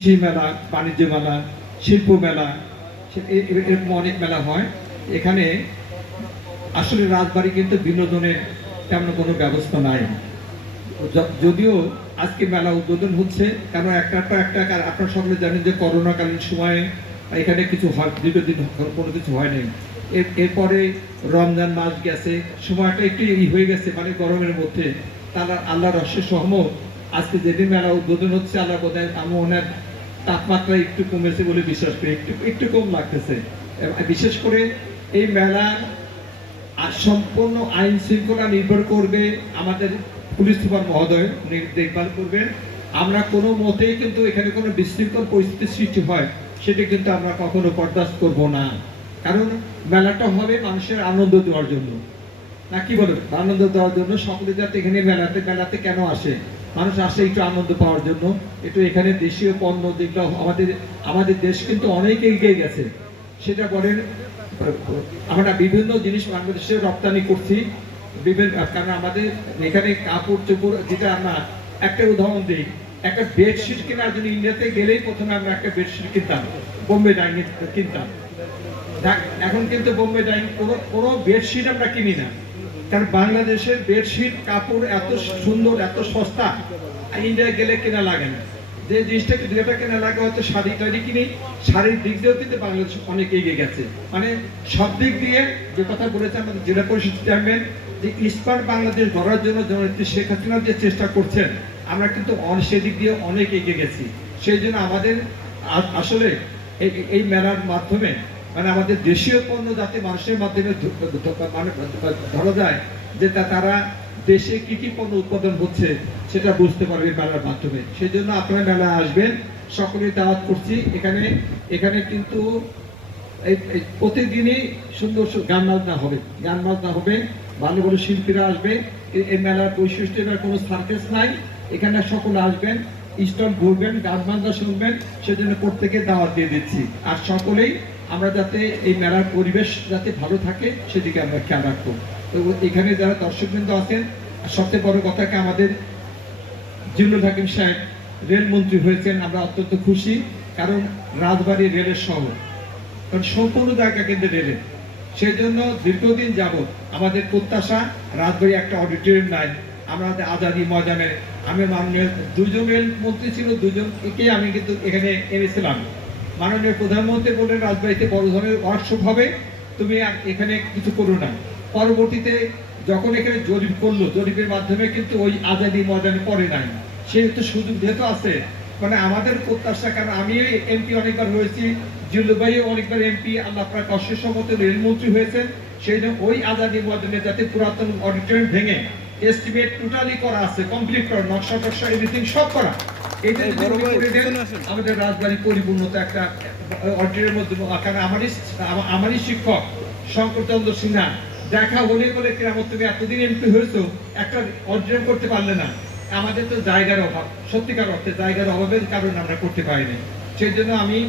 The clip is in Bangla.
কৃষি মেলা বাণিজ্য মেলা, শিল্প মেলা এরকম অনেক মেলা হয়। এখানে আসলে রাজবাড়ি কিন্তু বিনোদনের তেমন কোনো ব্যবস্থা নাই। যদিও আজকে মেলা উদ্বোধন হচ্ছে কারণ একটা তো একটা আপনারা সকলে জানেন যে করোনাকালীন সময়ে এখানে কিছু হয়, দীর্ঘদিন কোনো কিছু হয়নি এর, এরপরে রমজান মাস গেছে, সময়টা একটু ই হয়ে গেছে মানে গরমের মধ্যে। তারা আল্লাহ রসের সহমত আজকে যেদিন মেলা উদ্বোধন হচ্ছে, আল্লাহ বোধহয় আমি ওনার তাপমাত্রা একটু কমেছে বলে বিশ্বাস করি, একটু একটু কম লাগতেছে। বিশেষ করে এই মেলা সম্পূর্ণ আইন শৃঙ্খলা নির্ভর করবে আমাদের পুলিশ সুপার মহোদয়, উনি দেখভাল করবেন। আমরা কোনো মতেই কিন্তু এখানে কোনো বিশৃঙ্খল পরিস্থিতির সৃষ্টি হয়, সেটা কিন্তু আমরা কখনো বরদাস্ত করব না। কারণ মেলাটা হবে মানুষের আনন্দ দেওয়ার জন্য। না, কি বলে আনন্দ দেওয়ার জন্য সকলে যাতে এখানে মেলাতে মেলাতে কেন আসে? মানুষ আসে একটু আনন্দ পাওয়ার জন্য। একটু এখানে দেশীয় পণ্য যেগুলো আমাদের আমাদের দেশ কিন্তু অনেক এগিয়ে গেছে। সেটা বলেন, আমরা বিভিন্ন জিনিস বাংলাদেশে রপ্তানি করছি। বিভিন্ন, কারণ আমাদের এখানে কাপড় চোপড়, যেটা আমরা একটা উদাহরণ দিই, একটা বেডশিট কেনার জন্য ইন্ডিয়াতে গেলেই প্রথমে আমরা একটা বেডশিট কিনতাম বোম্বে ডাইনিং কিনতাম। এখন কিন্তু বোম্বে ডাইনিং কোনো কোনো বেডশিট আমরা কিনি না। কারণ বাংলাদেশের বেডশিট, কাপড় এত সুন্দর, এত সস্তা ইন্ডিয়া গেলে কেনা লাগে না। যে জিনিসটা যেটা কেনা লাগে, হয়তো শাড়ি টাড়ি কিনি, শাড়ির দিক দিয়েও কিন্তু বাংলাদেশ অনেক এগিয়ে গেছে। মানে সব দিক দিয়ে যে কথা বলেছে আমাদের জেলা পরিষদ চেয়ারম্যান, যে ইস্পাত বাংলাদেশ ধরার জন্য জননেত্রী শেখ হাসিনা যে চেষ্টা করছেন, আমরা কিন্তু সেদিক দিয়ে অনেক এগিয়ে গেছি। সেই জন্য আমাদের আসলে এই মেলার মাধ্যমে মানে আমাদের দেশীয় পণ্য যাতে মানুষের মাধ্যমে মানে ধরা যায়, যে তারা দেশে কি কি পণ্য উৎপাদন হচ্ছে সেটা বুঝতে পারবে মেলার মাধ্যমে। সেই জন্য আপনারা মেলায় আসবেন সকলে দাওয়াত করছি। এখানে এখানে কিন্তু প্রতিদিনই সুন্দর গান বাজনা হবে। গান বাজনা হবে, ভালো ভালো শিল্পীরা আসবে। এই মেলার বৈশিষ্ট্য এবার কোনো সার্কেস নাই। এখানে সকলে আসবেন স্টল ঘুরবেন, গান বাজনা শুনবেন, সেজন্য প্রত্যেকে দাওয়াত দিয়ে দিচ্ছি। আর সকলেই আমরা যাতে এই মেলার পরিবেশ যাতে ভালো থাকে, সেদিকে আমরা খেয়াল রাখব। তো এখানে যারা দর্শকবৃন্দ আছেন সবচেয়ে বড় কথাকে আমাদের জিল্লুল হাকিম সাহেব রেলমন্ত্রী হয়েছেন, আমরা অত্যন্ত খুশি, কারণ রাজবাড়ি রেলের শহর। কারণ সম্পূর্ণ জায়গা কিন্তু রেলের সেই জন্য দীর্ঘদিন যাবৎ আমাদের প্রত্যাশা, রাজবাড়ী একটা অডিটোরিয়াম নাই আমাদের আজাদি ময়দানে, আমি মাননীয় দুজন রেল মন্ত্রী ছিল, দুজনকে আমি কিন্তু এখানে এনেছিলাম। মাননীয় প্রধানমন্ত্রী বললেন, রাজবাড়িতে বড় ধরনের ওয়ার্কশপ হবে, তুমি এখানে কিছু করো না। পরবর্তীতে যখন এখানে জরিপ করল, জরিপের মাধ্যমে কিন্তু ওই আজাদি ময়দানে পড়ে নাই। সেহেতু সুযোগ যেহেতু আছে মানে আমাদের প্রত্যাশা, কারণ আমি এমপি অনেকবার হয়েছি জিল্লুবাই অনেকবার এমপি, আল্লাহ আপনার কষ্টের সম্মত রেলমন্ত্রী হয়েছেন, সেই জন্য ওই আজাদি ময়দানে যাতে পুরাতন অডিটোরিয়াম ভেঙে এস্টিমেট টোটালি করা আছে কমপ্লিট করা নকশা টকশা এভরিথিং সব করা। আমাদের রাজবাড়ি পরিপূর্ণতা একটা অর্ডারের মধ্যে কারণ আমারই আমা- আমারই শিক্ষক শঙ্করচন্দ্র সিনহা। দেখা হলে বলে কেরামত তুমি এতদিন এমপি হয়েছো একটা অর্জন করতে পারলে না। আমাদের তো জায়গার অভাব সত্যিকার অর্থে জায়গার অভাবের কারণে আমরা করতে পারিনি। সেই জন্য আমি